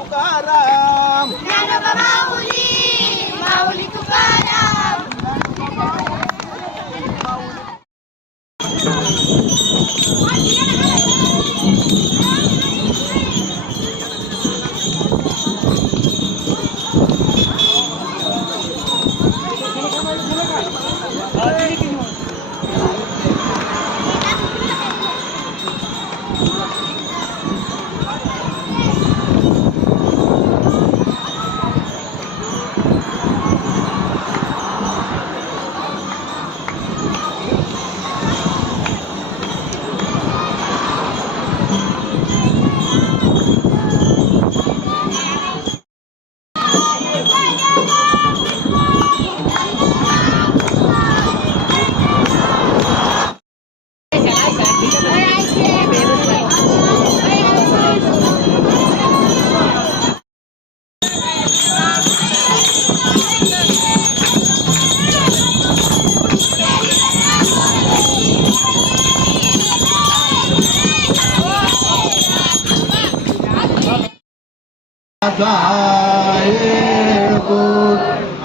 तुकाराम ज्ञानोबा माऊली माऊली तुकाराम.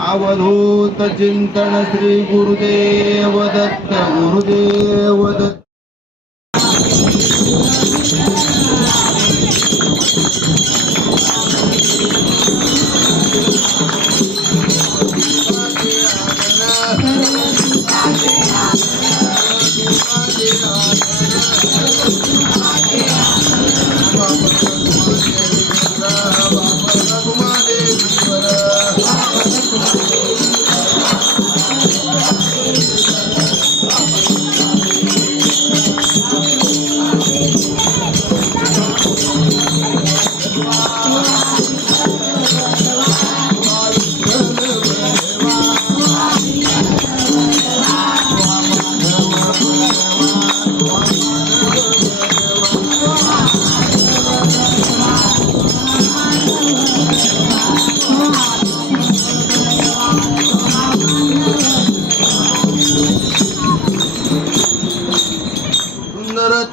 अवधूत चिंतन श्री गुरुदेव दत्त गुरुदेव दत्त.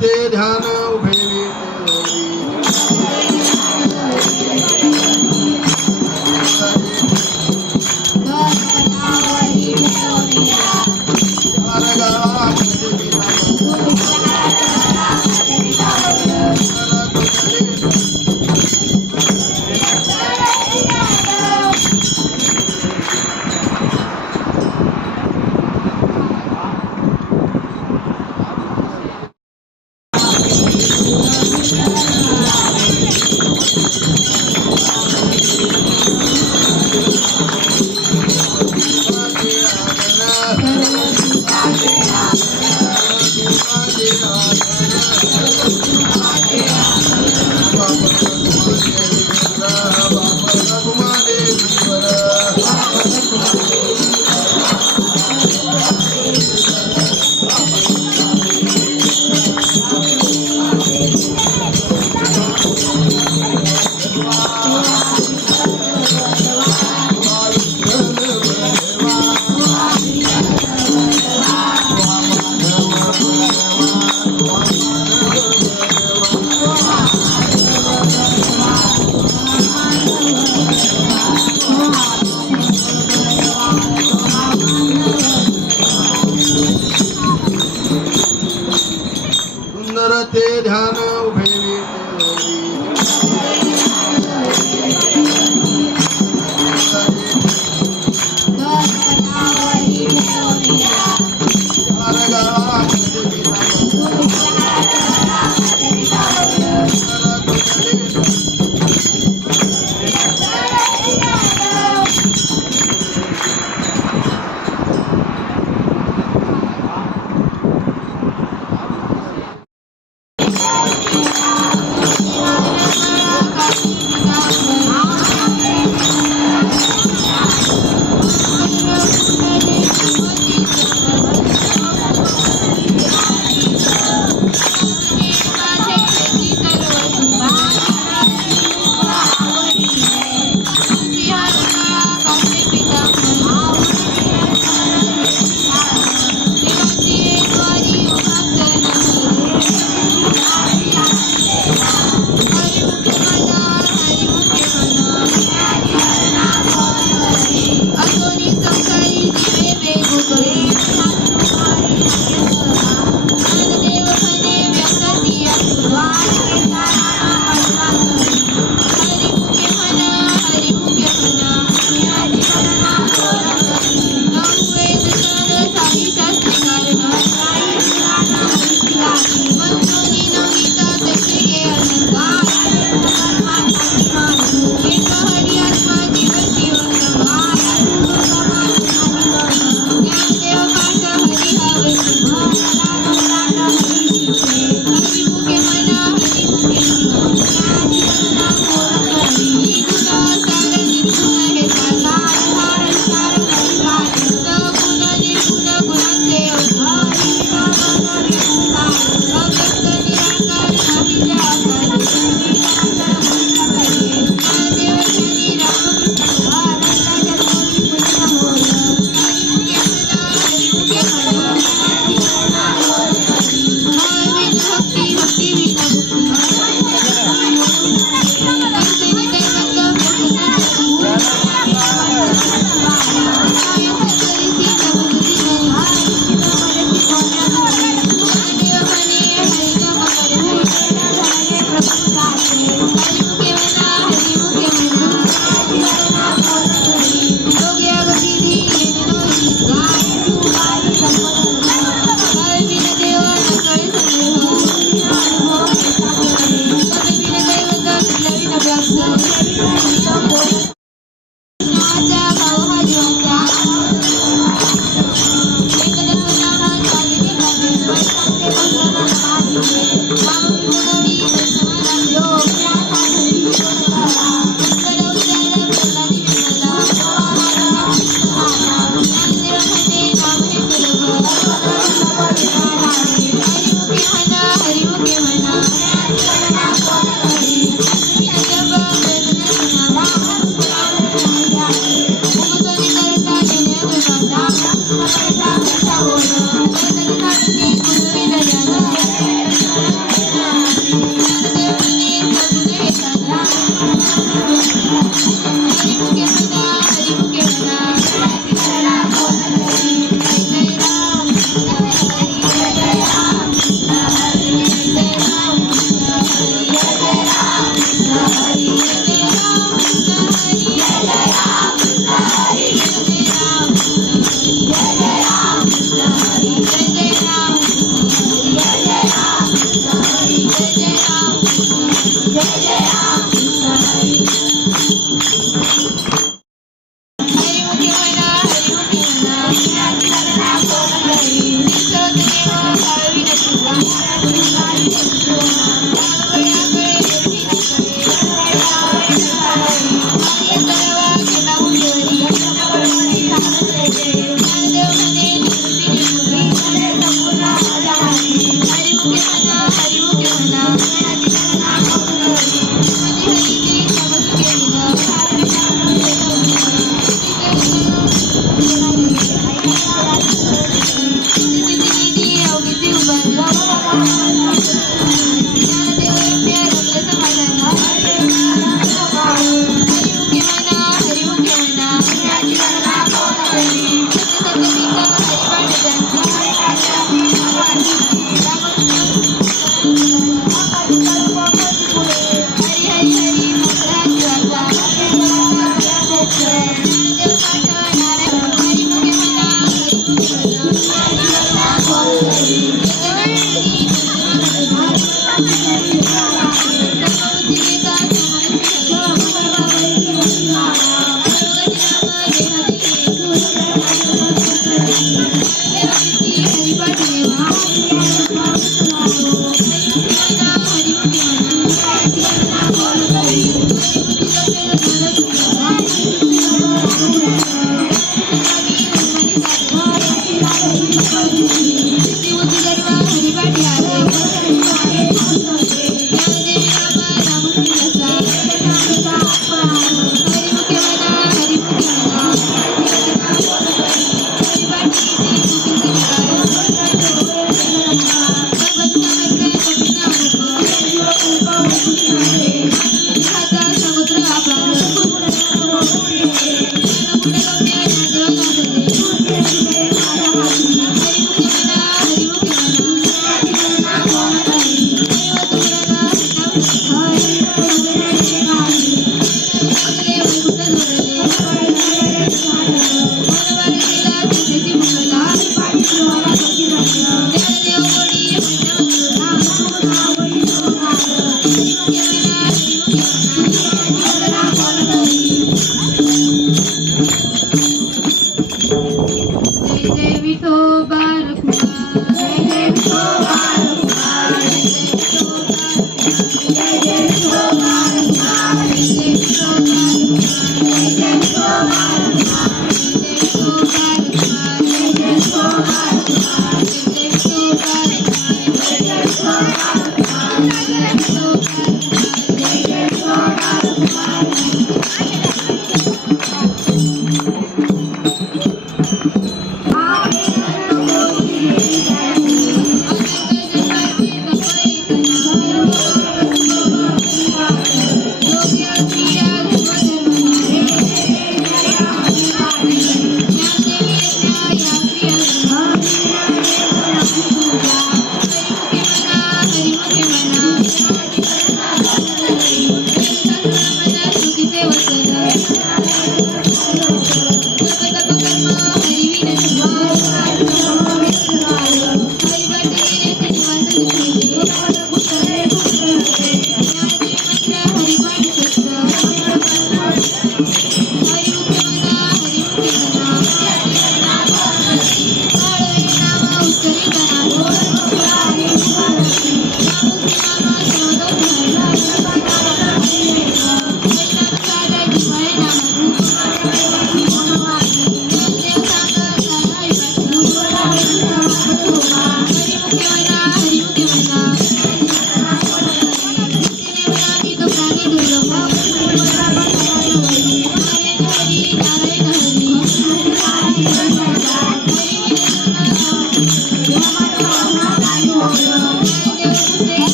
ते ध्यान उभे ते ध्यान उभे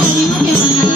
हरिमुखे म्हणा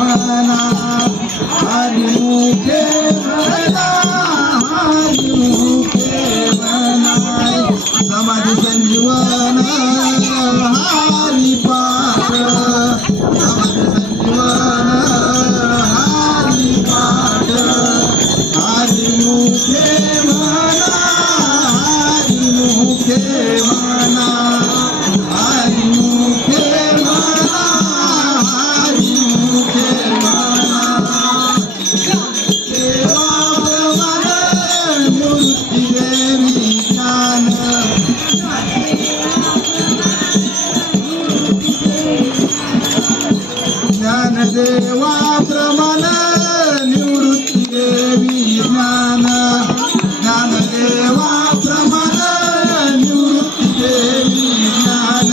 म्हणा हरिमुखे म्हणा हरिमुखे म्हणा समाधी संजीवन हरिपाठ समाधी संजीवन हरिपाठ हरिमुखे म्हणा हरिमुखे म्हणा हरिमुखे म्हणा हरिमुखे म्हणा देवाप्रमाणे मूर्ती देवी ज्ञान ज्ञानदेवाप्रमाणे निवृत्ती देवी ज्ञान ज्ञानदेवाप्रमाणे निवृत्ती देवी ज्ञान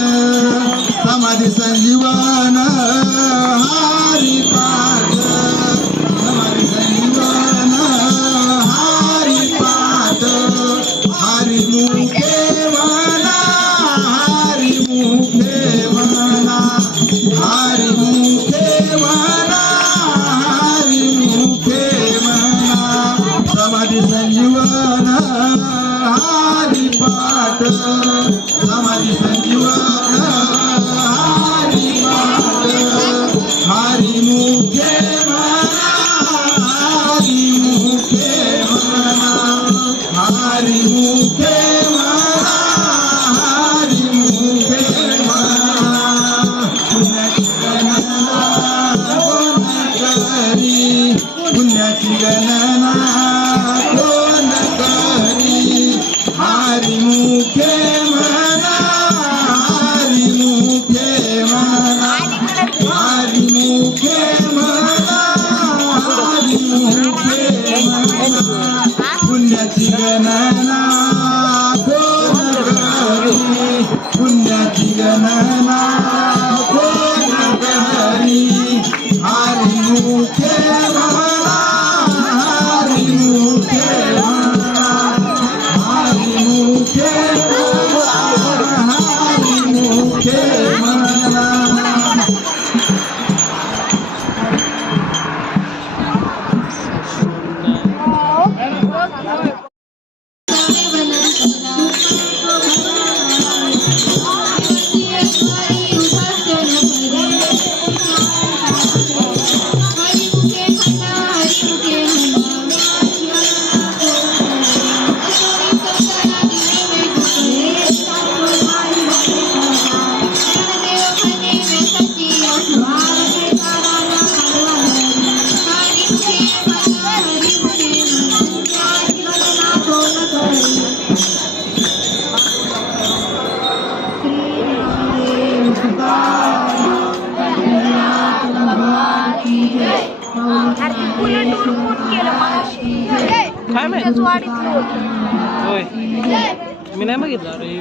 समाधी संजीवन हरिपाठ समाधी संजीवन हरिपाठ हरिमुखे म्हणा हरिमुखे म्हणा हरिमुखे म्हणा हरिमुखे म्हणा समाधी संजीवन हरिपाठ समाधी संजीवन हरिपाठ हरिमुखे म्हणा हरिमुखे म्हणा हरिमुखे म्हणा हरिमुखे म्हणा पुण्याची गणना कोण करी हरिमुखे म्हणा हरिमुखे म्हणा हरिमुखे म्हणा हरिमुखे म्हणा पुण्याची गणना कोण करी पुण्याची गणना कोण करी हरिमुखे म्हणा हरिमुखे म्हणा हरिमुखे म्हणा हरिमुखे म्हणा काय माहिती होय मी नाही बघितलं अरे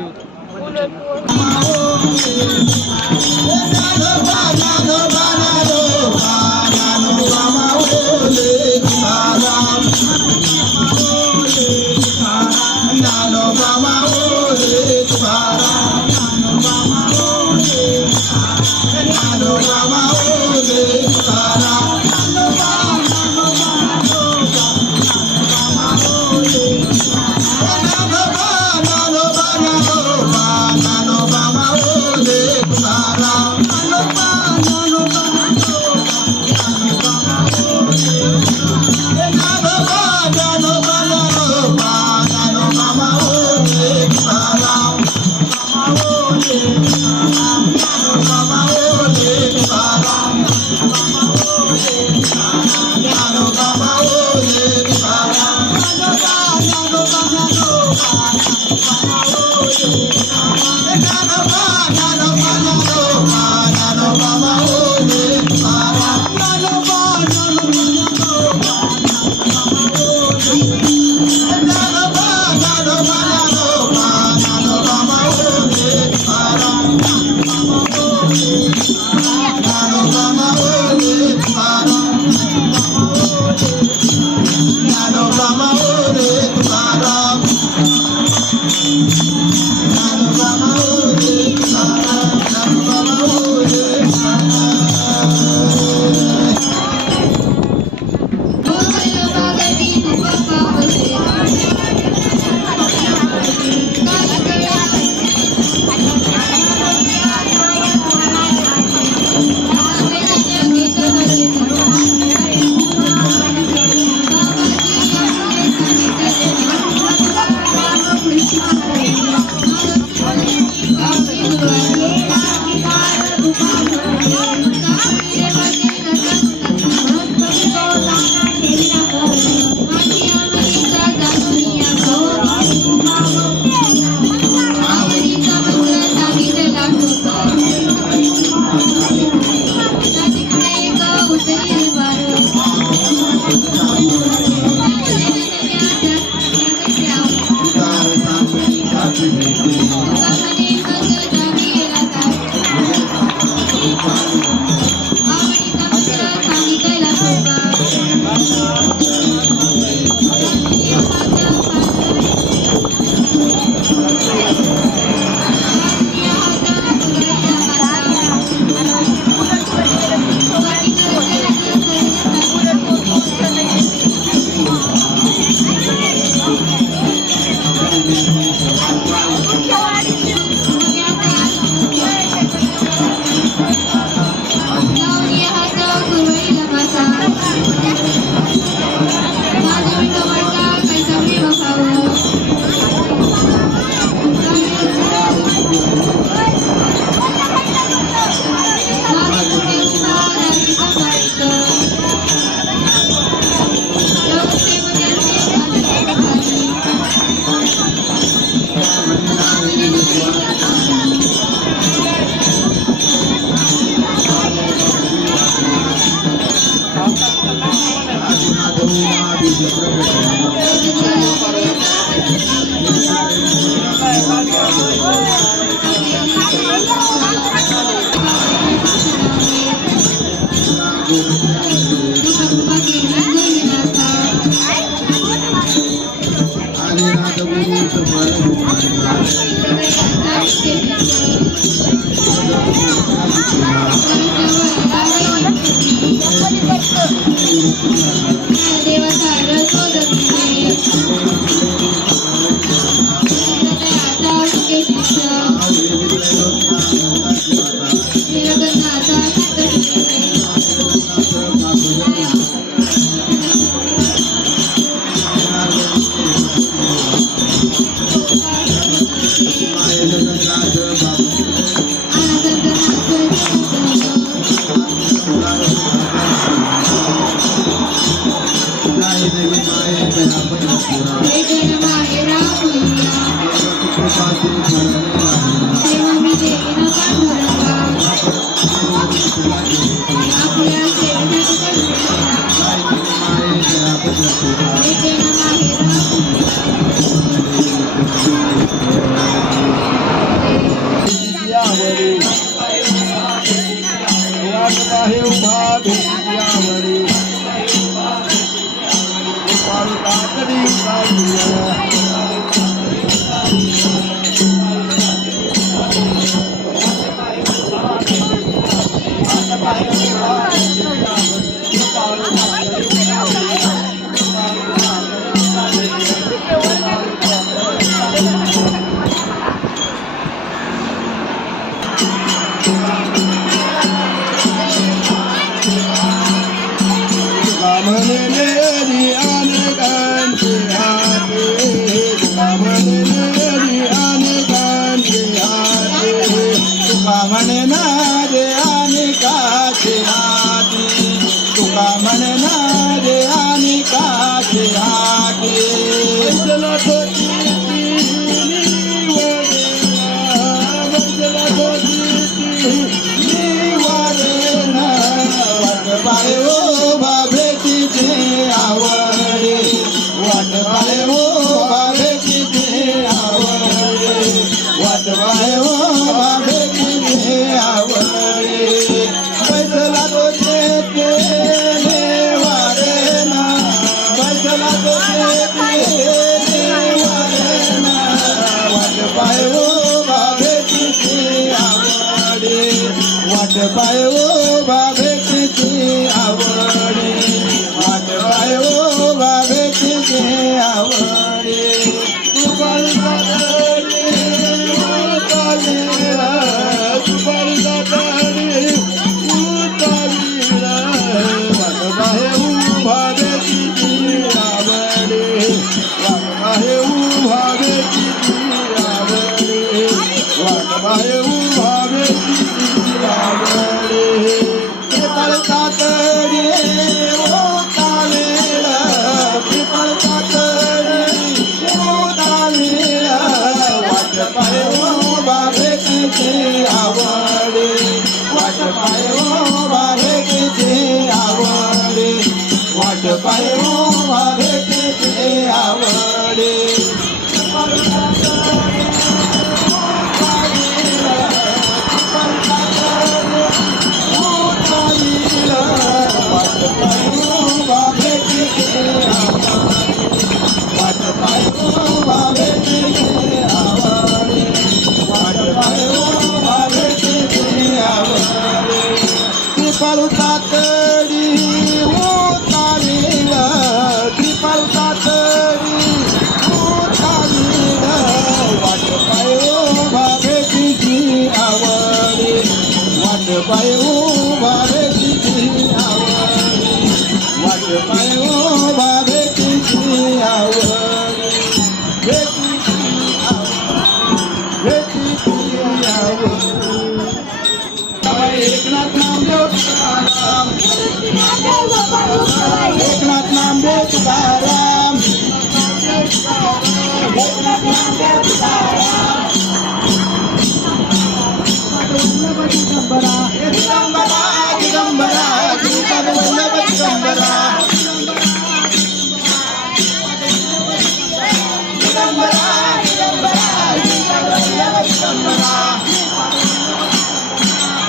दिगंबरा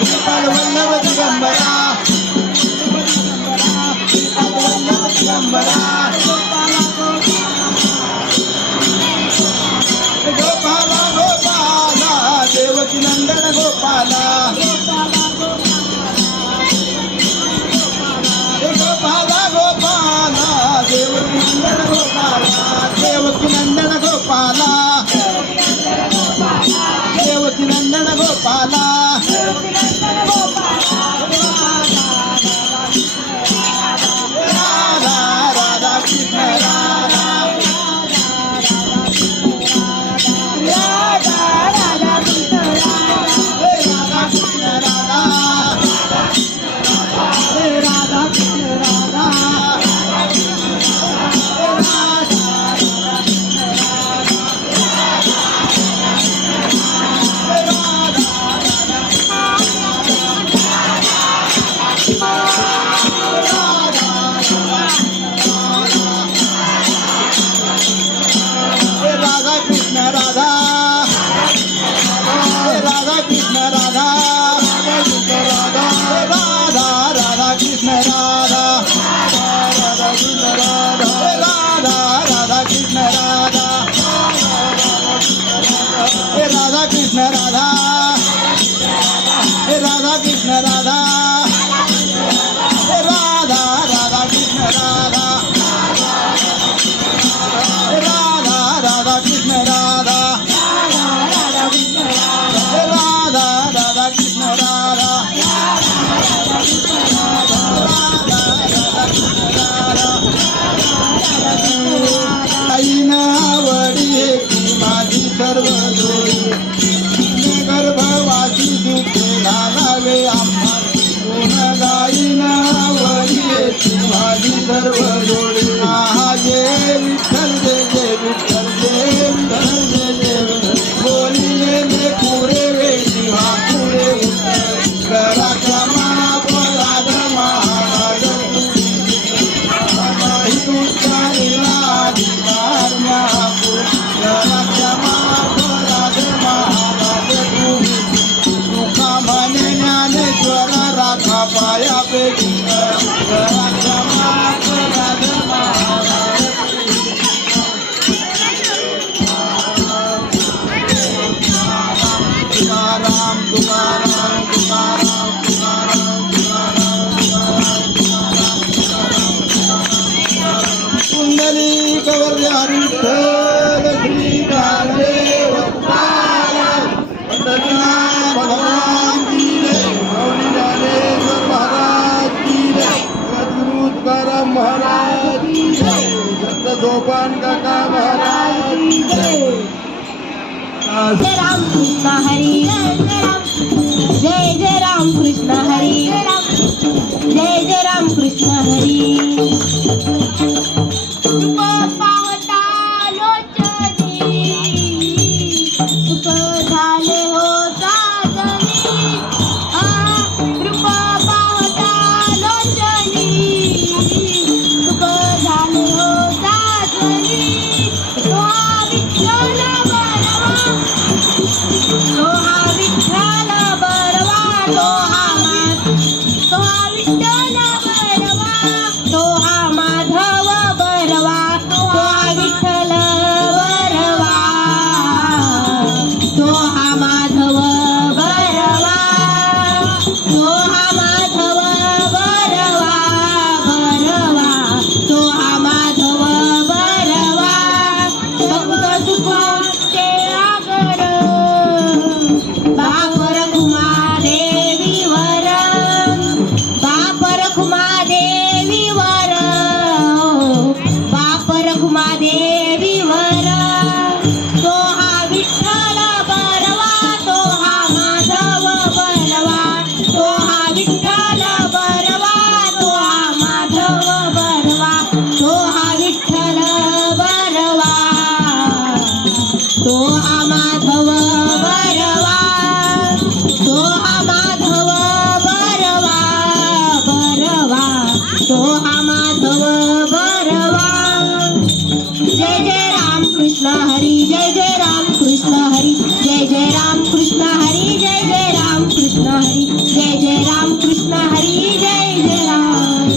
श्रीपाद वल्लभ दिगंबरा श्रीपाद वल्लभ दिगंबरा गोपाला गोपाला देवकी नंदन गोपाला गोपाला गोपाला देवकी नंदन गोपाला देवकी नंदन गोपाला देवकी नंदन गोपाला राधा राधा कृष्ण राधा राधा कृष्ण राधा राधा कृष्ण राधा राधा कृष्ण राधा राधा कृष्ण राधा राधा राधा कृष्ण राधा राधा कृष्ण राधा राधा राधा कृष्ण राधा राधा कृष्ण राधा राधा कृष्ण राधा राधा राधा कृष्ण राधा राधा राधा कृष्ण राधा राधा राधा कृष्ण राधा आईना आवडी की माझी सर्व जोडी गर्भवासी दुखे घालावे आम्हा कोण गाईना आवडी की माझी सर्व जोडी आहा जे विठ्ठल जे विठ्ठल जे विठ्ठल जे बोलिये ने पुरे वेळी हा पुरे करा क्षमा अपराध महाराज तुझ्या अधिकार महापूर करा क्षमा अपराध महाराज तुका म्हणे ज्ञानेश्वर राखा पायापैकी करा क्षमा अपराध महाराज तुकाराम तुकाराम तुकाराम तुकाराम कुंडली कवरल्या विठ्ठल श्री देव भगवान की जय मौली ज्ञानेश्वर महाराज की जय तुकाराम महाराज की जय संत सोपान काका महाराज की जय जय राम कृष्ण हरी जय जय राम कृष्ण हरी जय जय राम कृष्ण हरी रूप पाहता लोचनी सुख झाले हो साजनी रूप पाहता लोचनी सुख झाले हो साजनी तो हा विठ्ठल बरवा तो हा विठ्ठल बरवा तो हा विठ्ठल बरवा तो हा कृष्ण हरी जय जय राम कृष्ण हरी जय जय राम कृष्ण हरी जय जय राम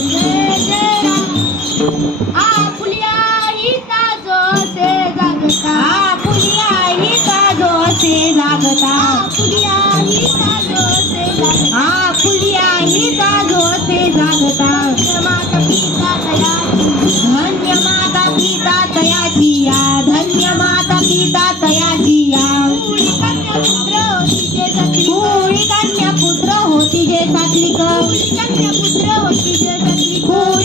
आपुल्या हिता जो से जागता आपुल्या हिता जो से जागता आपुल्या हिता जो से जागता आपुल्या हिता जो से जागता धन्य माता पिता तयाची या धन्य माता पिता तयाची या कोळी कन्या पुत्र होती जे सात्विक कोळी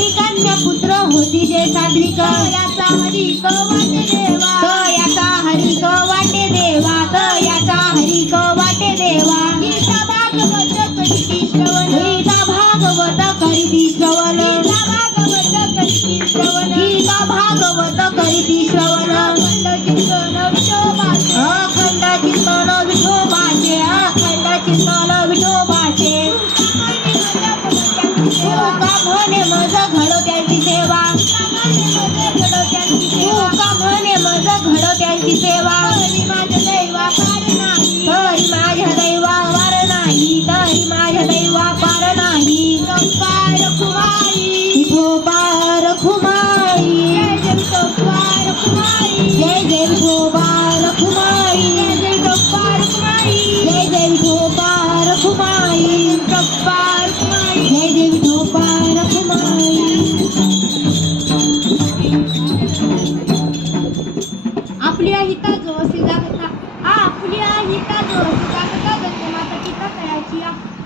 कन्या पुत्र होती जे सात्विक याचा हरी क वाटे देवा याचा हरी क वाटे देवा याचा हरी क वाटे देवा गीता भागवत करीती श्रवण गीता भागवत करीती श्रवण गीता भागवत करीती श्रवण अखंड चिंतन विठोबाचे अखंड चिंतन विठोबाचे का म्हणे मज घडो त्यांची सेवा का म्हणे मज घडो त्यांची सेवा तरी माझ्या दैवा पार नाही तरी माझ्या दैवा वार नाही तरी माझ्या दैवा पार नाही पार खुमाई विठोबार खुमाई जय जय विठोबार खुमाई जय जय विठोबार खुमाई जय जय विठोबार खुमाई जय जय विठोबार खुमाई आपल्या हिता जो असे जागता आपल्या हिता जो असे जागता माता पिता तयाची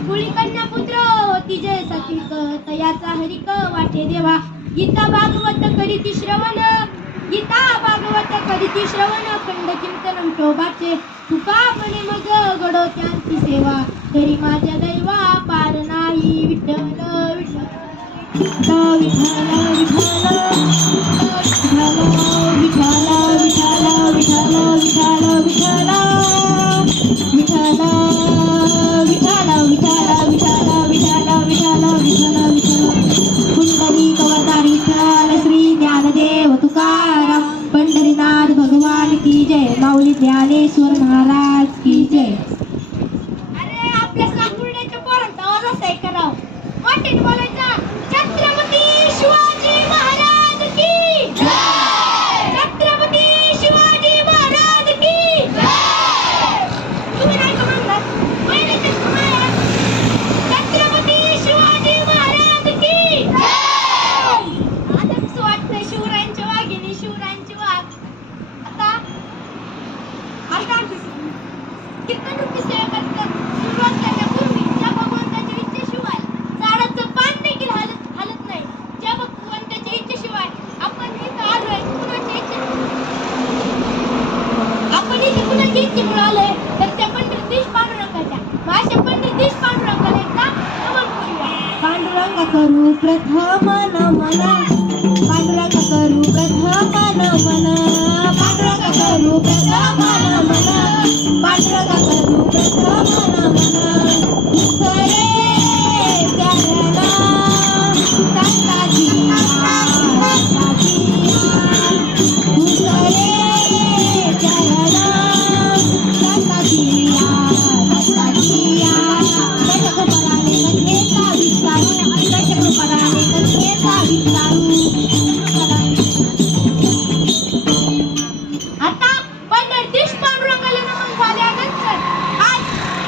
कुळी कन्या पुत्र होती जय सतीक तयाचा हरिक वाटे देवा गीता भागवत करीती श्रवण गीता भागवत करीती श्रवण खंड चिंतन विठोबाचे तुका म्हणे मग घडो त्यांची सेवा तरी माझ्या दैवा पार नाही विठ्ठल विठ्ठल विठ्ठल विठ्ठल विठ्ठल विठ्ठल विठ्ठल विठ्ठल विठ्ठल विठ्ठल विठ्ठल विठ्ठल विठ्ठल विठ्ठल विठ्ठल कुंडली कवतारी विठ्ठल श्री ज्ञानदेव तुकाराम पंढरीनाथ भगवान की जय माऊली ज्ञानेश्वर महाराज की जय अरे आपल्या साकुर्ड्याच्या पोरांचा आवाज असा आहे करावं वाटेत बोलायचा छत्रपती शिवाजी महाराज की जय छत्रपती शिवाजी महाराज की जय तुम्ही नाही का म्हणतात महिन्याच्या माया छत्रपती शिवाजी महाराज की जय आता कसं वाटतंय शिवरायांच्या वाघिणी शिवरायांची वाघ आता कीर्तन रूपी सेवा करतात सुरुवात करण्यापूर्वी ज्या भगवंताच्या इच्छेशिवाय झाडाचं पान देखील हलत नाही ज्या भगवंताच्या इच्छेशिवाय आपण इथं आलोय कुणाच्या इच्छेमुळे आलोय तर त्या पंढरीश पांडुरंगाच्या भाषा पंढरीश पांडुरंगाला एकदा नमन करूया पांडुरंग करू प्रथम नमन पांडुरंग करू प्रथम नमन पांडुरंग करू प्रथम नमन पांडुरंग करू प्रथम नमन उसरे प्यारणा संताजी उसरे प्यारणा संताजी दशकृपणाने कथेचा विस्तारू दशकृपणाने कथेचा विस्तारू आता पंढरीश पांडुरंगाला नमन झाल्यानंतर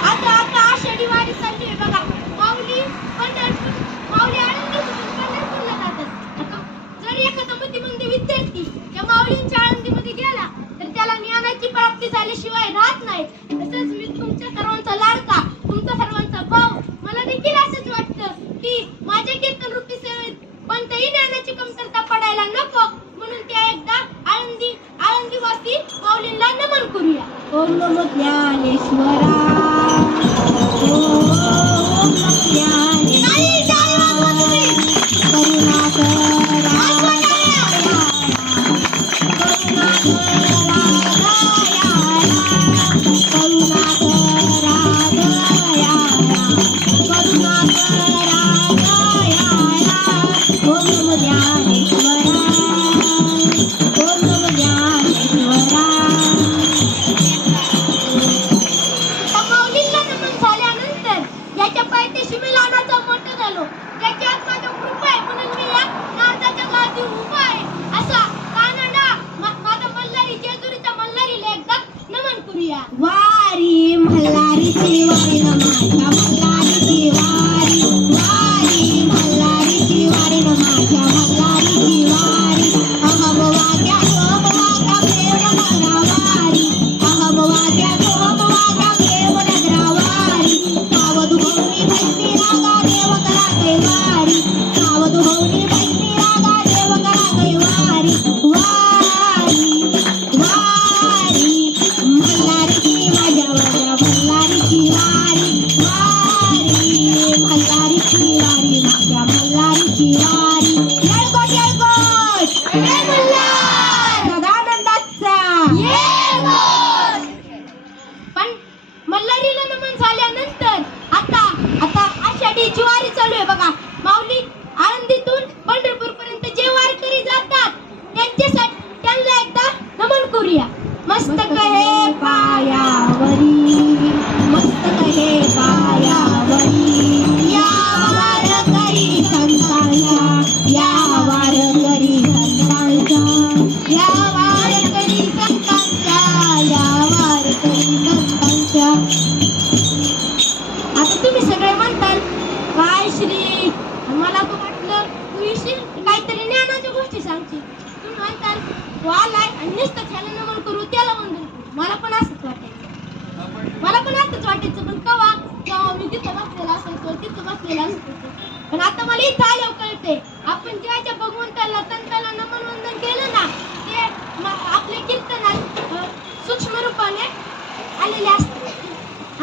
आता आषाढी वारी चालली आहे बघा माऊली आळंदीतून पंढरपूरला जातात आता जर एखादा बुद्धिमंत विद्यार्थी या माऊलींच्या आळंदीमध्ये गेला तर त्याला ज्ञानाची प्राप्ती झाल्याशिवाय राहत नाही तसंच मी तुमच्या सर्वांचा लाडका तुमचा सर्वांचा भाऊ मला देखील असंच वाटतं की माझ्या कीर्तन रूपी सेवेत कोणत्याही ज्ञानाची कमतरता पडायला नको म्हणून त्या एकदा आळंदीवासी माऊलींना नमन करूया ओम नमो ज्ञानेश्वरा ओम नमो ज्ञानेश्वरा करुणाकरा वारी मल्हारीची वारी न माझ्या मल्हारीची वारी वारी मल्हारीची वारी न माझ्या मल्हारीची वारी अहम वाग्या प्रेम नगरा वारी अहम वाग्या प्रेम नगरा वारी सावध होऊनी भक्ती रागा देव करा कैवारी सावध होऊनी भक्ती रागा देव करा कैवारी वारी वारी मल्हारीची माझ्या माझ्या मल्हारीची वारी वारी मल्हारीची वारी माझ्या मल्हारीची वारी येळकोट येळकोट जय मल्हार सदानंदाचा येळकोट. पण मल्हारीला नमन झाल्यानंतर आता आषाढीची वारी चालू आहे बघा. माऊली आळंदीतून पंढरपूर पर्यंत जे वारकरी जातात त्यांच्यासाठी त्यांना एकदा नमन करूया. मस्तक हे पायावरी मस्तक हे पायावरी या वारकरी संतांच्या या वारकरी संतांच्या या वारकरी संतांच्या या वारकरी संतांच्या. आता तुम्ही सगळे म्हणताल काय श्री मला तो वाटलं तू येशील काहीतरी ज्ञानाच्या गोष्टी सांगशील. तुम्ही म्हणताल तो आलाय आणि नुसतं त्याला नमन करू त्याला वंदन करू. मला पण असंच वाटायचं पण केव्हा मी तिथं बसलेला असायचो तिथं बसलेला असायचो. पण आता मला इथं आल्यावर कळते आपण ज्याच्या भगवंताला तंत्राला नमन वंदन केलं ना ते आपल्या कीर्तनात सूक्ष्म रूपाने आलेले असते.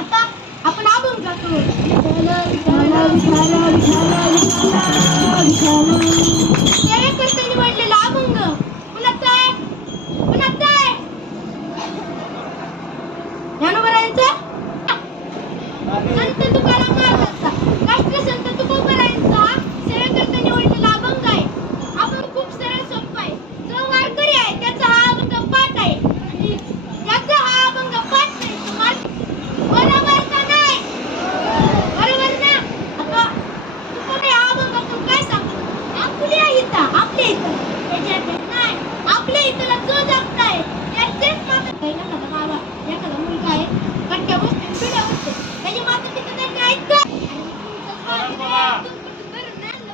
आता आपण अभंग गातो. सेवे करता निवडलेला अभंग कुणाचा आहे ज्ञानोबरायांचा संत तुकाराम महाराजांचा राष्ट्रसंत तुकोबरायांचा सेवेकरता निवडलेला अभंग आहे. अभंग खूप सरळ सोपा आहे. जो वारकरी आहे त्याचा हा अभंग पाठ आहे आणि ज्याचा हा अभंग पाठ नाही बरोबर का नाही बरोबर ना. आता तुकोबे हा अभंगातून काय सांगतो आपल्या इथं नाही आपल्या इथला जो जगताय त्याचेच माता एखादा बाबा एखादा मुलगा आहे कट्ट्या बसते पिढ्या बसते त्याची माता पिता त्यांनी ऐकतं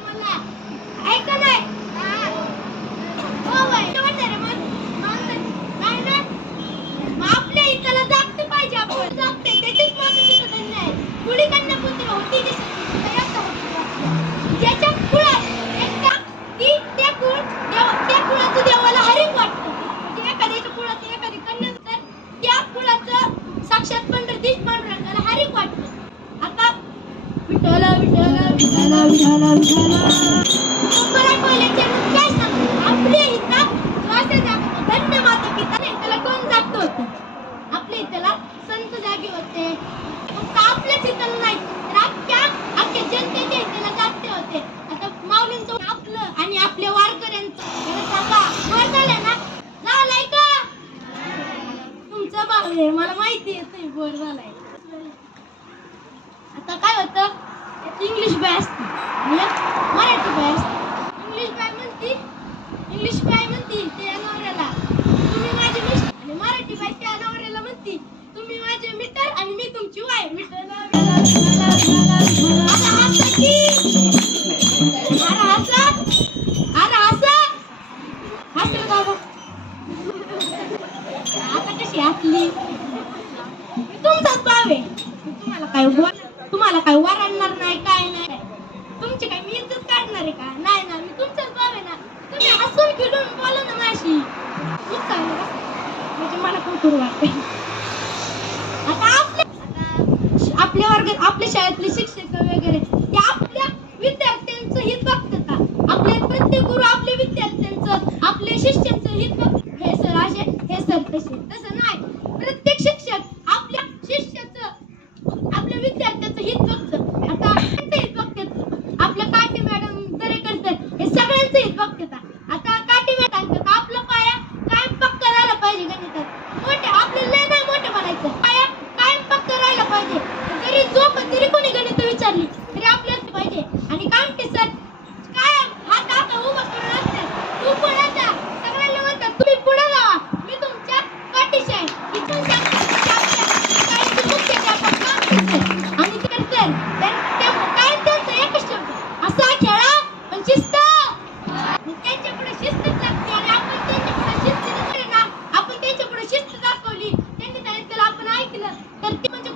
मला ऐका नाही हो बाई वाटणार नाही ना. मग आपल्या इथला जागतं पाहिजे आपण जागते त्याचीच माता पिता त्यांनी आहे. मुली कन्या पुत्र होती ज्याच्या कुळात एकदा ती त्या कुळाचं देवाला हरिक वाटतं. म्हणजे एखाद्याच्या कुळात एखादी कन्या तर त्या कुळाचं साक्षात पंढरतीश पांडुरंगाला हरिक वाटतं. आता विठ्ठल विठ्ठल विठ्ठल विठ्ठल विठ्ठल काय सांगतो आपल्या इथं वासे जागतो धन्य माता पिता त्याला कोण जागतो होतं आपल्या इथला संत जागे होते. फक्त आपल्याच इथं नाही तर अख्ख्या जनतेच्या इथला जागते होते. आता माऊलींचं आपलं आणि आपल्या वारकऱ्यांचं सांगा वर झालंय ना झालंय का तुमचं बाबरे मला माहिती आहे वर झालाय. आता काय होतं इंग्लिश बाय असते मराठी बाय असते. इंग्लिश बाय म्हणती त्या नवऱ्याला तुम्ही माझे मिस्टर आणि मराठी बाय त्या नवऱ्याला म्हणती तुम्ही माझे मिस्टर आणि मी तुमची वाय. आता कशी हसली तुमचाच भाव आहे. तुम्हाला काय वरणार नाही काय नाही तुमची काय मी इज्जत काढणार आहे का नाही ना. मी तुमचाच भाव आहे ना. तुम्ही हसून खेळून बोला ना माझी खूप चांगलं म्हणजे मला कौतुक वाटते. आता आपल्या वर्गात आपल्या शाळेतले शिक्षक वगैरे ते आपल्या विद्यार्थ्यांचं हित बघतात. आपले प्रत्येक गुरु आपल्या विद्यार्थ्यांचं आपल्या शिष्यांचं हित बघतात. हे सर असे हे सर तसे तसं नाही. प्रत्येक शिक्षक आपल्या शिष्याचं आपल्या विद्यार्थ्याचं हित बघतात. आता त्यांचं हित बघतात. आपल्या काटे मॅडम जरे करतात हे सगळ्यांचं हित बघतात. आता काटे मॅडम आपला पाया कायम पक्का झाला पाहिजे गणितात मोठे आपल्याला लय नाही मोठे बनायचं पाया कायम पक्का राहिला पाहिजे. जरी झोप तरी कोणी गणित विचारली तरी आपल्याला पाहिजे. आणि कामटे सर कायम हात आता उभा करून असतात तू पुढे जा सगळ्यांना म्हणतात तुम्ही पुढे जावा मी तुमच्या पाठीशी आहे. इथून सांगतो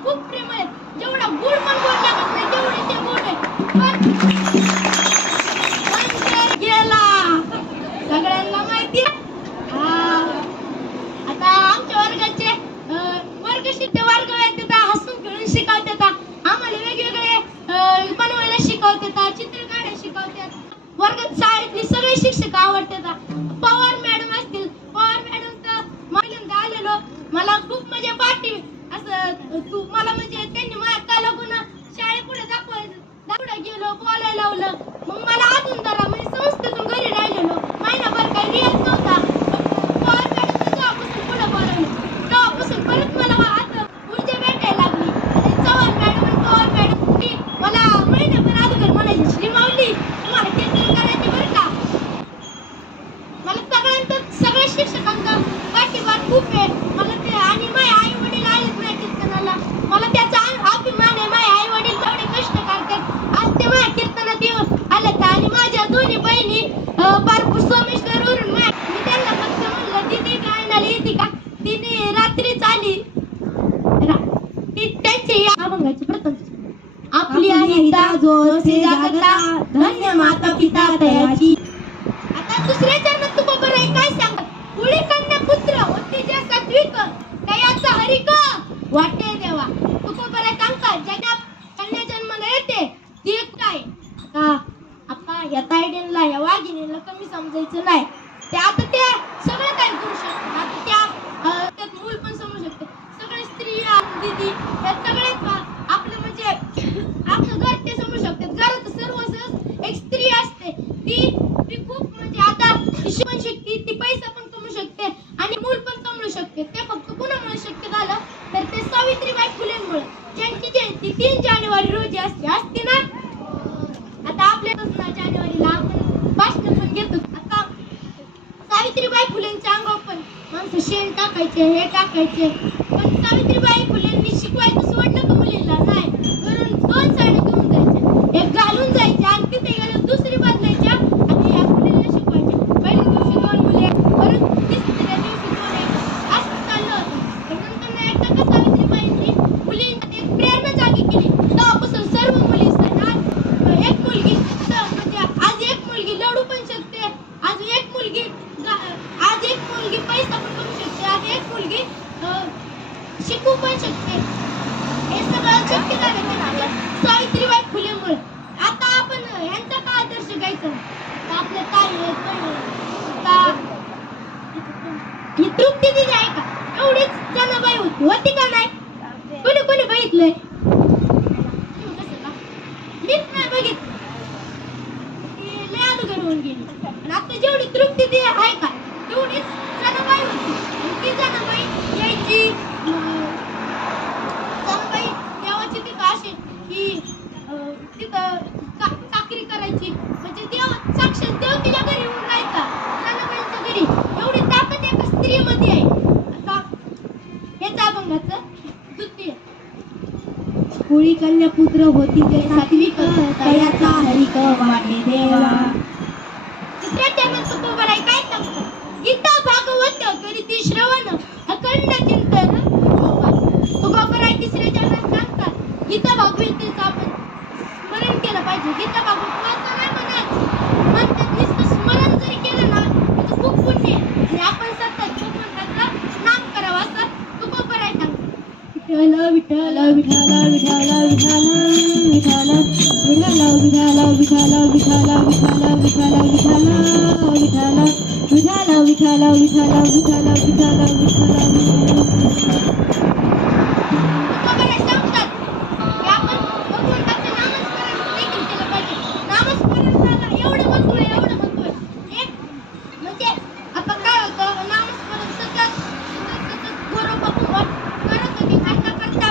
खूप प्रेमळ आहेत. जेवढा गुळ पण गोड लागत नाही तेवढे ते गोड आहे. पण गेला सगळ्यांना माहिती. आता आमच्या वर्गाचे वर्ग शिकते वर्ग येतात, हसून खेळून शिकवतात, आम्हाला वेगवेगळे बनवायला शिकवतात, चित्र काढायला शिकवतात. वर्गात शाळेतले सगळे शिक्षक आवडतात. पवार मॅडम असतील, पवार मॅडम तर पहिल्यांदा आलेलो मला खूप म्हणजे पाठी असं तू मला म्हणजे त्यांनी माझ्या कालागुण शाळेपुढे दाखवायला गेलो, बोलायला लावलं. मग मला अजून जरा म्हणजे संस्थेतून घरी राहिलेलो महिनाभर काही रियाज नव्हता. पवार मॅडम तेव्हापासून पुढे बोलावलं, तेव्हापासून परत मला आता ऊर्जा भेटायला लागली. आणि चव्हाण मॅडम आणि पवार मॅडम मला महिनाभर अगोदर म्हणायची, श्री माऊली तुम्हाला कीर्तन करायचे बरं का. मला सगळ्या शिक्षकांचा पाठिंबा खूप आहे. मला ते आणि माझे आई वडील आलेत नाही कीर्तनाला, मला त्याचा अभिमान आहे. माझे आई वडील तेवढे कष्ट करतात, आज ते माझ्या कीर्तनात येऊन आलेत. आणि माझ्या दोन्ही बहिणी पार सोमेश्वरवरून मी त्यांना फक्त म्हणलं दीदी गायनाला येते का. तिने रात्रीच आली. त्यांचे या अभंगाचे प्रथम आपली आई जो से जागता धन्य माता पिता तयाची. आता दुसऱ्या चरणात तुकोबर आहे काय सांगतात. पुढे कन्या पुत्र होती जे सात्विक तयाचा हरिक वाटे देवा. तुकोबर आहे सांगतात ज्याच्या कन्या जन्माला येते ती काय. आता या तायडीला या वाघिणीला कमी समजायचं नाही. ते आता ते सगळं काय करू शकतात. आता त्यात मूल पण समजू शकते. सगळे स्त्रिया दिदी या सगळ्यात आपलं म्हणजे आपलं घर ते समजू शकतात. घरात सर्व एक स्त्री असते ती खूप म्हणजे आता शिकू शकते, ती पैसा पण कमवू शकते आणि मूल पण कमवू शकते. ते फक्त कुणामुळे शक्य झालं तर ते सावित्रीबाई फुलेंमुळे. ज्यांची जयंती 3 जानेवारी रोजी असते ना. आता आपल्या जानेवारीला आपण भाषण पण घेतो. आता सावित्रीबाई फुलेंच्या अंगावर पण माणसं शेण टाकायचे हे टाकायचे. पण सावित्रीबाई फुलेंनी शिकवायचं सोडलं का मुलींना नाही. घरून 2 साड्या घेऊन जायच्या, एक घालून जायच्या आणि तिथे गेल्या दुसरी बदलायच्या आणि या मुलींना शिकवायच्या. पहिल्या दिवशी 2 मुले परत तिसऱ्या दिवशी 2 असं चाललं होतं. पण नंतर एकदा का सावित्रीबाईंनी मुलींना एक प्रेरणा जागी केली. तेव्हापासून सर्व मुली एक मुलगी म्हणजे आज एक मुलगी लढू पण शकते, आज एक मुलगी पैसा पण करू शकते, आज एक मुलगी शिकू पण शकते. हे सगळं शक्य झालं सावित्रीबाई फुलेमुळे. आता आपण ह्यांचा का आदर्श घ्यायचा. आपल्या ताई ही तृप्ती दिदी आहे का एवढीच जनाबाई होती का नाही. कोणी बघितलंय. मीच नाही बघितलं. ती लय अगोदर होऊन गेली. आणि आता जेवढी तृप्ती दिदी आहे का तेवढीच जनाबाई होती. ती जनाबाई यायची जनाबाई देवाची तिथं अशी की तिथं चाकरी करायची. म्हणजे देव साक्षात देव तिच्या घरी येऊन राहायचा. जनाबाईंच्या घरी एवढी ताकद एका स्त्रीमध्ये आहे. आता हेच अभंगाचं द्वितीय. पुळी कन्या पुत्र होती ते सात्विक तयाचा हरिक वाटे देवा. तिसऱ्या चरणात तुकोबर आहे काय सांगतात. गीता भागवत करीती श्रवण अखंड चिंतन. तुकोबर आहे तिसऱ्या चरणात सांगतात गीता भागवतीचं आपण स्मरण केलं पाहिजे. गीता भागवत वाचा नाही म्हणतात नुसतं स्मरण जरी केलं ना त्याचं खूप पुण्य आहे. आणि आपण सतत भगवंताचं नाम करावं असं तुकोबर आहे सांगतात. विठ्ठल विठ्ठल विठ्ठल विठ्ठल विठ्ठल विठ्ठल विठ्ठल विठ्ठल विठ्ठल विठ्ठल विठ्ठल विठ्ठल विठ्ठल विठ्ठल विठ्ठल विठ्ठल विठ्ठल विठ्ठल विठ्ठल तुकोबर आहे सांगतात की आपण भगवंताचं नामस्मरण देखील केलं पाहिजे. नामस्मरणाला एवढं महत्त्व आहे. एक म्हणजे आता काय होतं नामस्मरण सतत गोरोबा करत होते. करता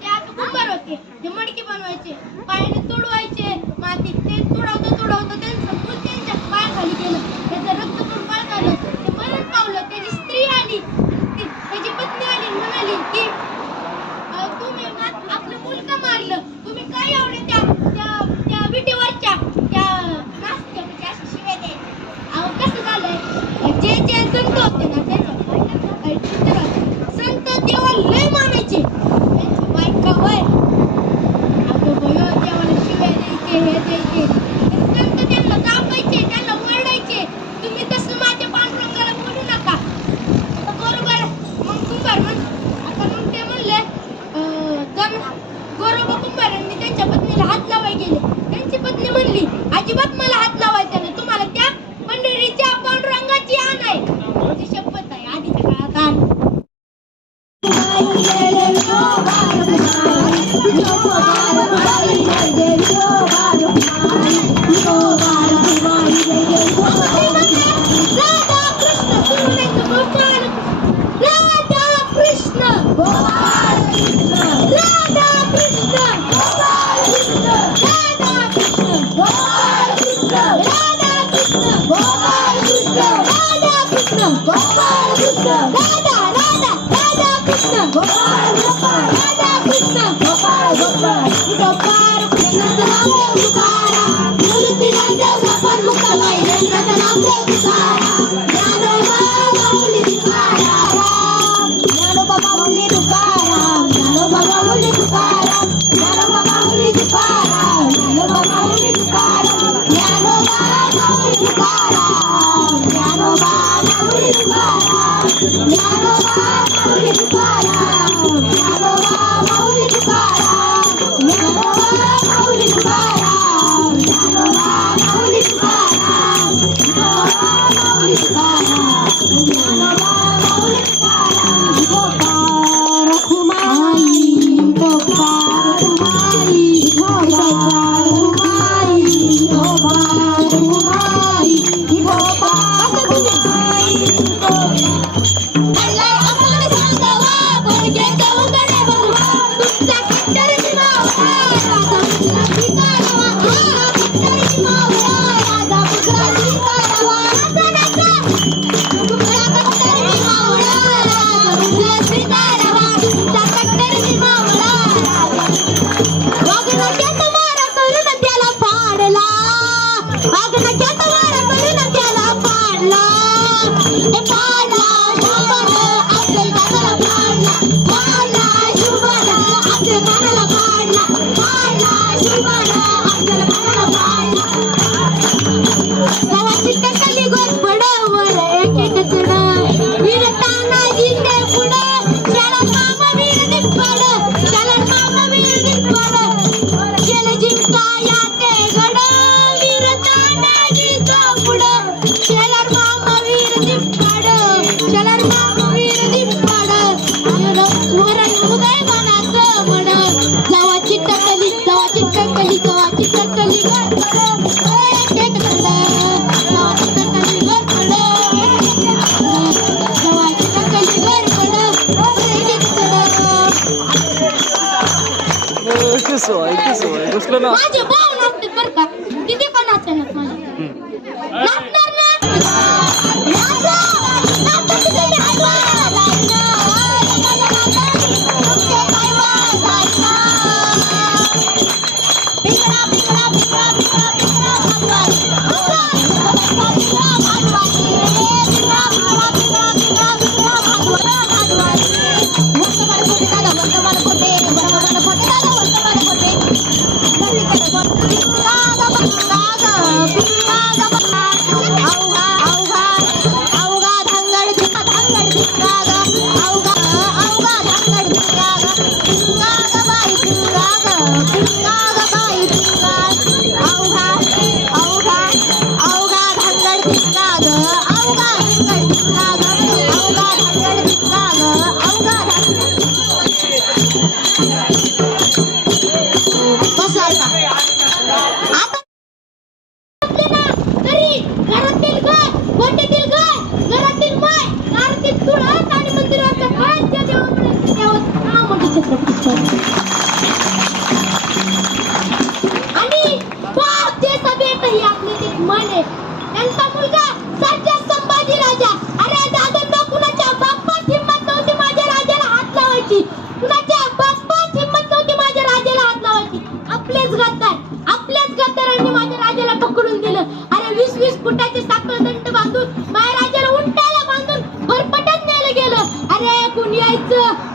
ते आता कुंभार होते. ते मडकी बनवायचे, पायाने तुडवायचे मातीत. ते तुडवतं त्यांचं फुल त्यांच्या पायाखाली गेलं. त्याचं रक्त पण पाळलं. ते मरण पावलं. त्याची स्त्री आली, त्याची पत्नी आली म्हणाली की तुम्ही आपलं मुल का मारलं. तुम्ही काय एवढे त्या विटेवरच्या त्या नास्त्याच्या शिवाय द्यायचे. अहो कसं झालंय जे संत होते ना ते संत देवाला लय मानायचे. त्यांची गोरोबा कुंभारांनी त्यांच्या पत्नीला हात लावायला गेले. त्यांची पत्नी म्हणली, अजिबात मला हात लावायचा नाही, तुम्हाला त्या पंढरीच्या पांडुरंगाची आण आहे. माझी शपथ आहे. आधीच्या काळात आण. दुसरं ना माझे भाऊ नाचतात बरं का. किती पण नाचतात माझे. नाचणार ना.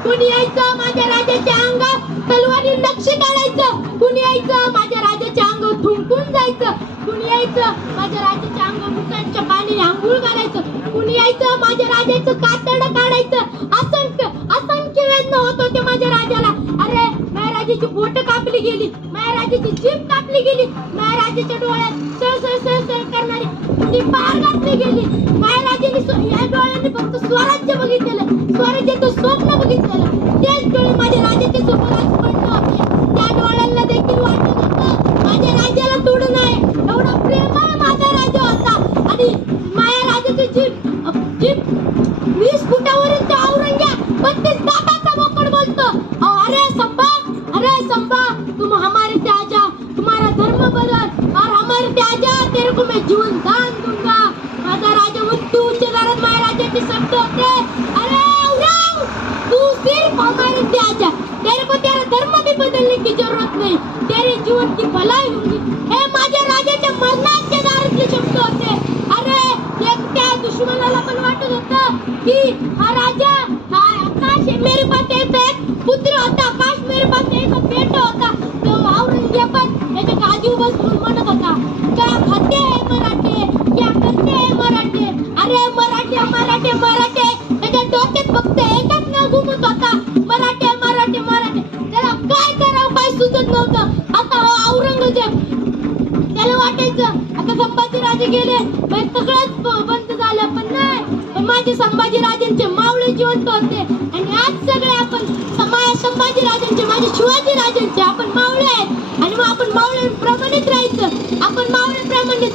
कुणी यायचं माझ्या राजाच्या अंगात तलवारी नक्षी काढायचं, कुणी यायचं माझ्या राजाच्या अंगावर थुंकून जायचं, कुणी यायचं माझ्या राजाच्या अंगावर मुसांच्या पाण्याने आंघोळ घालायचं, कुणी यायचं माझ्या राजाचं कातडं काढायचं. असंख्य असंख्य वेदना होत होते माझ्या राजाला. अरे माझ्या राजाची बोट कापली गेली, माझ्या राजाची जीभ कापली गेली, माझ्या राजाच्या डोळ्यात सळ सळ सळ सळ करणारी ती पार घातली गेली. माझ्या राजाने या डोळ्यांनी फक्त स्वराज्य बघितलेलं, स्वराज्याचं स्वप्न बघितलेलं. तेच डोळे माझ्या राजाच्या समोर आज पडले होते. त्या डोळ्यांना देखील वाटत होतं माझ्या राजाला तोड नाही. एवढा प्रेमळ माझा राजा होता. आणि माझ्या राजाची जीभ 20 फुटावरून तो औरंग्या 32 दाताचा बोकड बोलतो. अरे संभा तुम हमारे त्याजा, तुम्हारा धर्म बदल और हमारे त्याजा, तेरे को मैं जीवन दान दूंगा. माझा राजा मृत्यू उच्च दरात माझ्या राजाचे शब्द होते. अरे औरंग, तू सिर्फ हमारे त्याजा, तेरे को तेरा धर्म भी बदलने की जरूरत नहीं, तेरे जीवन की भलाई होगी. हे माझ्या राजाच्या मरणाच्या दारातले शब्द होते. अरे त्या दुश्मनाला पण वाटत होतं की हा राजा, हा आकाश मेरे पास एक पुत्र होता, आकाश मेरे पास एक बेटा होता. तो औरंगजेबन त्याच्या गादी बसून म्हणत होता, क्या खाते है मराठे, क्या करते है मराठे. अरे मराठे मराठे मराठे, त्याच्या डोक्यात फक्त एकच नाव घुमत होता, मराठे मराठे मराठे. त्याला काय करावं काय सुचत नव्हतं. आता औरंगजेब त्याला वाटायचं आता संभाजीराजे गेले सगळंच बंद झालं, पण नाही. पण माझे संभाजीराजांचे मावळे जिवंत होते. आणि आज सगळे आपण संभाजीराजांचे, माझे शिवाजीराजांचे आपण मावळे आहेत. आणि मग आपण मावळ्यांप्रमाणेच राहायचं. आपण मावळ्यांप्रमाणे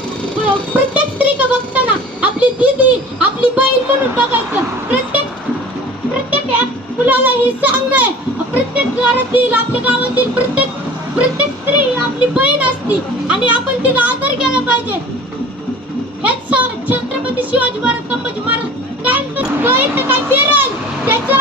प्रत्येक स्त्रीला बघताना आपली दीदी, आपली बहीण म्हणून बघायचं. प्रत्येक मुलाला हे सांगणं, प्रत्येक घरातील आपल्या गावातील प्रत्येक स्त्री आपली बहीण असती आणि आपण तिचा आदर केला पाहिजे. हेच छत्रपती शिवाजी महाराज, संभाजी महाराज काय फिरल त्याचं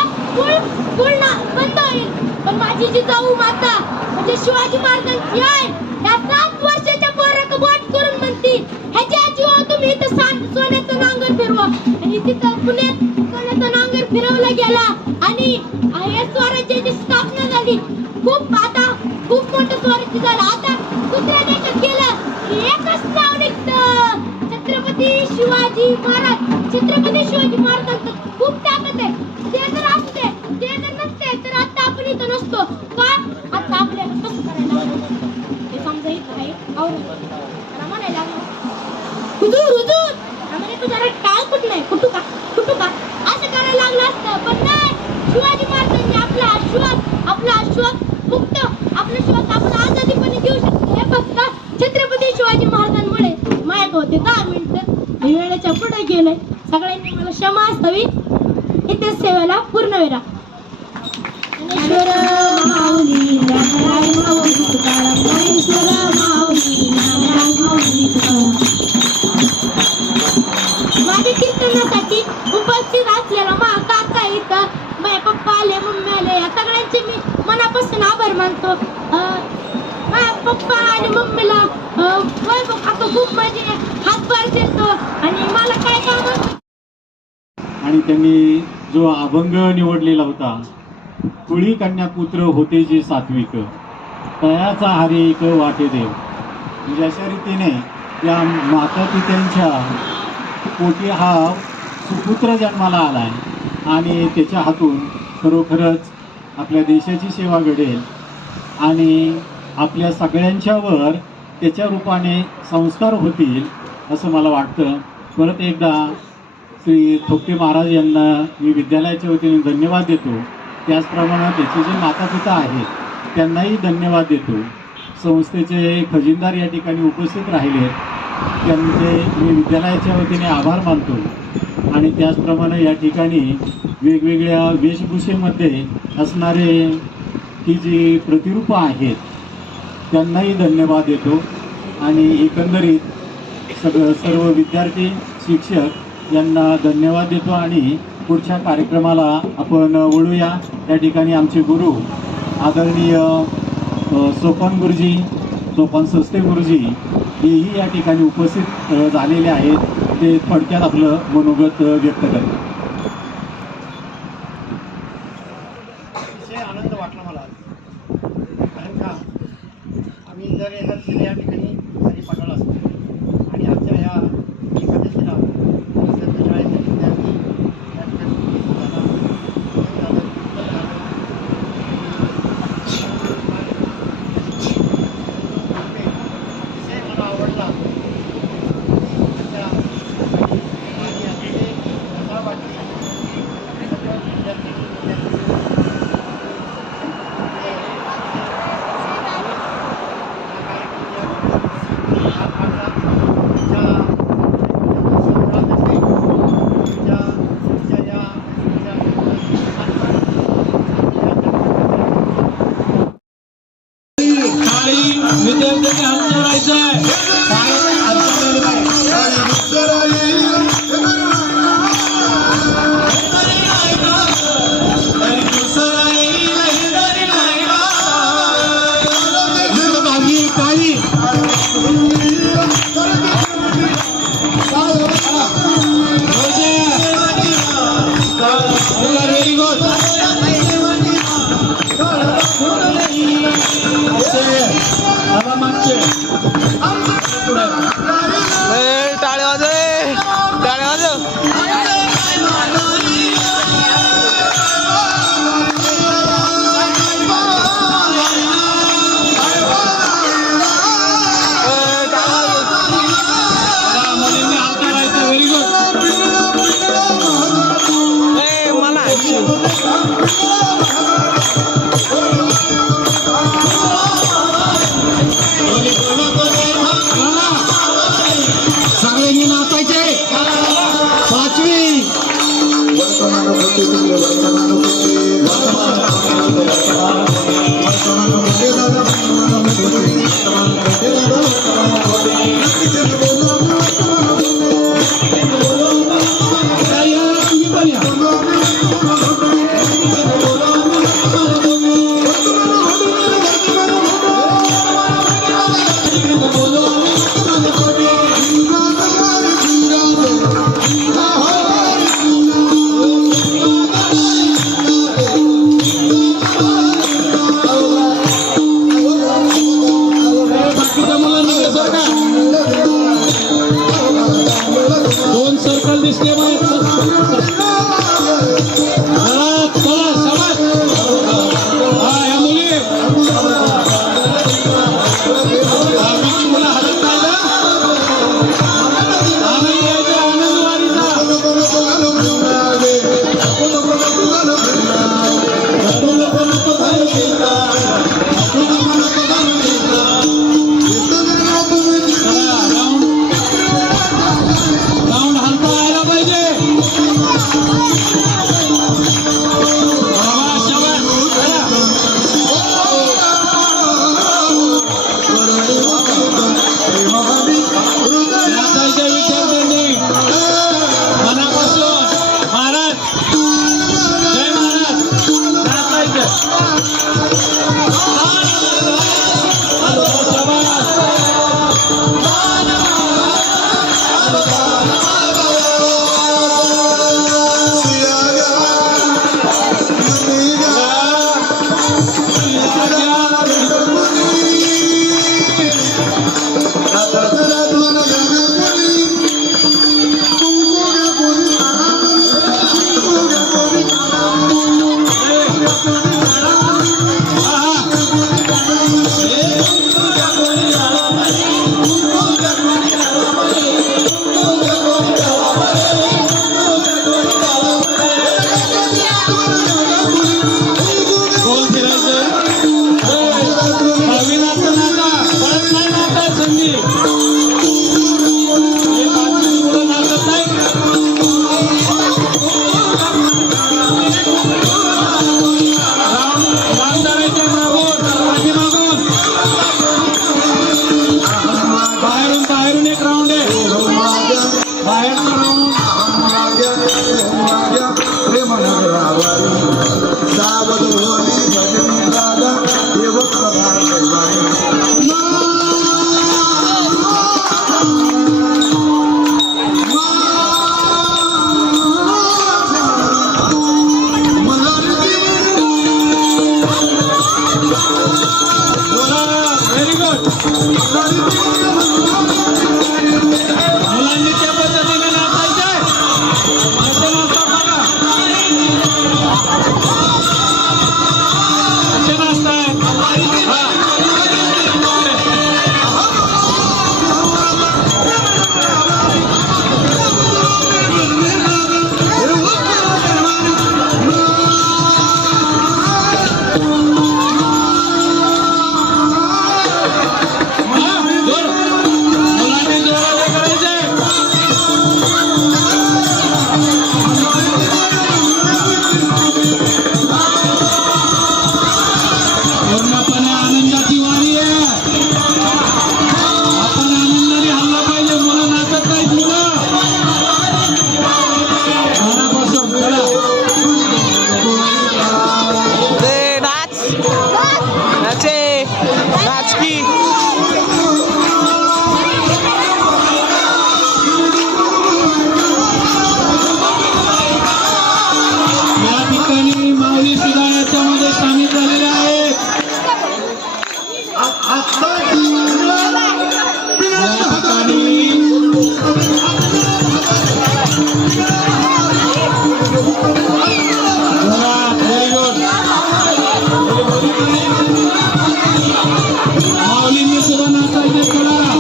पूर्ण बंद होईल. पण माझी जिजाऊ माता म्हणजे शिवाजी महाराजांची आई या 7 वर्षाच्या पोराला बोट करून म्हणती, ह्याच्या जीवा तुम्ही इथं सोन्याचं नांगर फिरवा. आणि तिथं पुण्यात सोन्याचं नांगर फिरवला गेला आणि या स्वराज्याची स्थापना झाली. खूप मोठं स्वराज्य झालं. आता दुसऱ्या देशात गेलं की एकच नाव निघतं, छत्रपती शिवाजी महाराज. छत्रपती शिवाजी महाराजांचं खूप ताकद आहे. ते जर असते, ते जर नसते तर आता आपण इथं नसतो. का आता आपल्याला कसं करायला लागलं ते समजा इथं आहे. औरंगाबाद म्हणायला लागलं हुजूर आम्हाला तू जरा टाळ कुठं नाही, कुठू का असं करायला लागलं असतं. पण नाही, शिवाजी महाराजांनी आपला आश्वास मुक्त, आपला श्वास आपण आजादीपणे घेऊ शकतो. हे फक्त छत्रपती शिवाजी महाराजांमुळे. माझ्याकडे होते 10 मिनिटं, मी वेळेच्या पुढे गेले. सगळ्यांनी मला क्षमा असावी. इथेच सेवेला पूर्णविराम. ज्ञानेश्वर माऊली ज्ञानराज माऊली तुकाराम, ज्ञानेश्वर माऊली ज्ञानराज माऊली तुकाराम. माझ्या कीर्तनासाठी उपस्थित असलेला माझा काका इथं, माझे पप्पा आले, मम्मी आले, या सगळ्यांचे मी मनापासून आभार मानतो. माझ्या पप्पा आणि मम्मीला आता खूप माझे हातभार देतो आणि मला काय काम. आणि त्यांनी जो अभंग निवडलेला होता, कुळी कन्या पुत्र होते जे सात्विक, तयाचा हरी एक वाटे देव. म्हणजे अशा रीतीने या माता पित्यांच्या पोटी हा सुपुत्र जन्माला आला आहे आणि त्याच्या हातून खरोखरच आपल्या देशाची सेवा घडेल आणि आपल्या सगळ्यांच्यावर त्याच्या रूपाने संस्कार होतील असं मला वाटतं. परत एकदा श्री थोपटे महाराज यांना मी विद्यालयाच्या वतीने धन्यवाद देतो. त्याचप्रमाणे त्याचे जे माता पिता आहेत त्यांनाही धन्यवाद देतो. संस्थेचे खजिनदार या ठिकाणी उपस्थित राहिले, त्यांचे मी विद्यालयाच्या वतीने आभार मानतो. आणि त्याचप्रमाणे या ठिकाणी वेगवेगळ्या वेशभूषेमध्ये असणारे ही जी प्रतिरूपं आहेत त्यांनाही धन्यवाद देतो. आणि एकंदरीत सर्व विद्यार्थी, शिक्षक यांना धन्यवाद देतो. आणि पुढच्या कार्यक्रमाला आपण वळूया. त्या ठिकाणी आमचे गुरु आदरणीय सोपान गुरुजी, सोपान सस्ते गुरुजी हेही या ठिकाणी उपस्थित झालेले आहेत. ते थोडक्यात आपलं मनोगत व्यक्त करतात. अतिशय आनंद वाटला मला, कारण का आम्ही जर एखाद्या या ठिकाणी हरिपाठाला असतो आणि आमच्या ह्या एकादशीला शाळेचे विद्यार्थी या ठिकाणी विद्यार्थ्यांनी हात जोडायचंय. आणि दुसरा येईल व्हेरी गुड. मागचे टाळ्या वाजव टाळ्या वाजव. मुलींनी हात करायचं. Very good. मला सगळ्यांनी नाचायचे. पाचवी तुम्ही पण या. बाकीच्या मुलांना कसं का दोन सर्कल दिसते या मुली बाकीची मुलं हलत नाही ना. आनंद घ्यायचा. राऊंड हलता यायला पाहिजे. नाचायच्या विद्यार्थ्यांनी मनापासून महाराज जय महाराज नाचायचं. गोल फिरायचं. अविनाचं नाचा परत नाही नाचाय संधी. हे बाकी मुलं नाचत नाही. राऊंड धरायचे मागून पाठीमागून. बाहेरून एक राऊंड आहे. बाहेरचा राऊंड व्हेरी गुड. मुलांनी त्या पद्धतीने नाचायचंय. असे नाचतात बघा. असे नाचताय. माऊलींनी सुद्धा नाचायचे कोणाला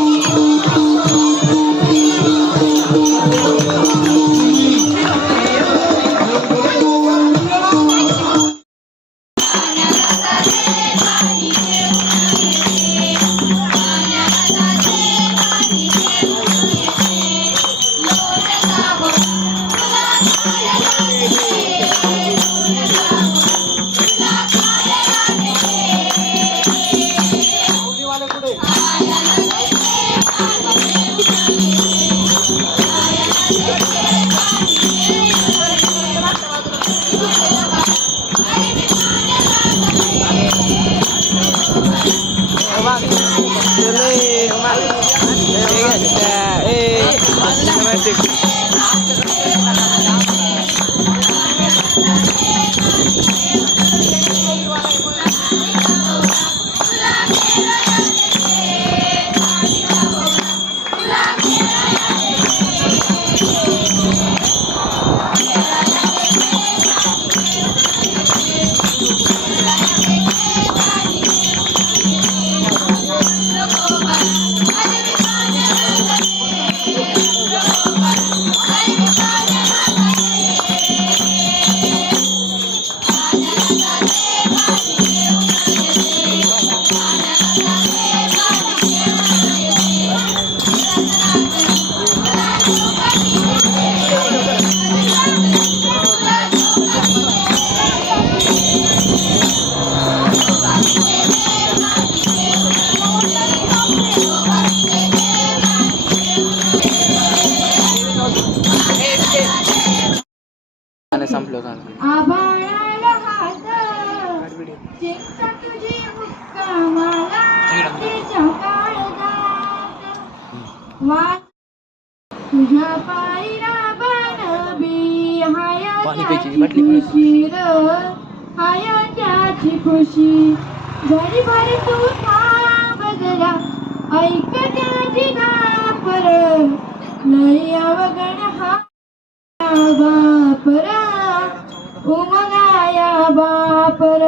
आभाळाला हात चिंता तुझी मुक्कामाला तिच्या काळजात वाट तुझ्या पायीला बनबी हायाची खुशी र हायाची खुशी घरी भर तू थांब जरा ऐक त्याची नापर लय अवगण हा बापरा उमगाया बापर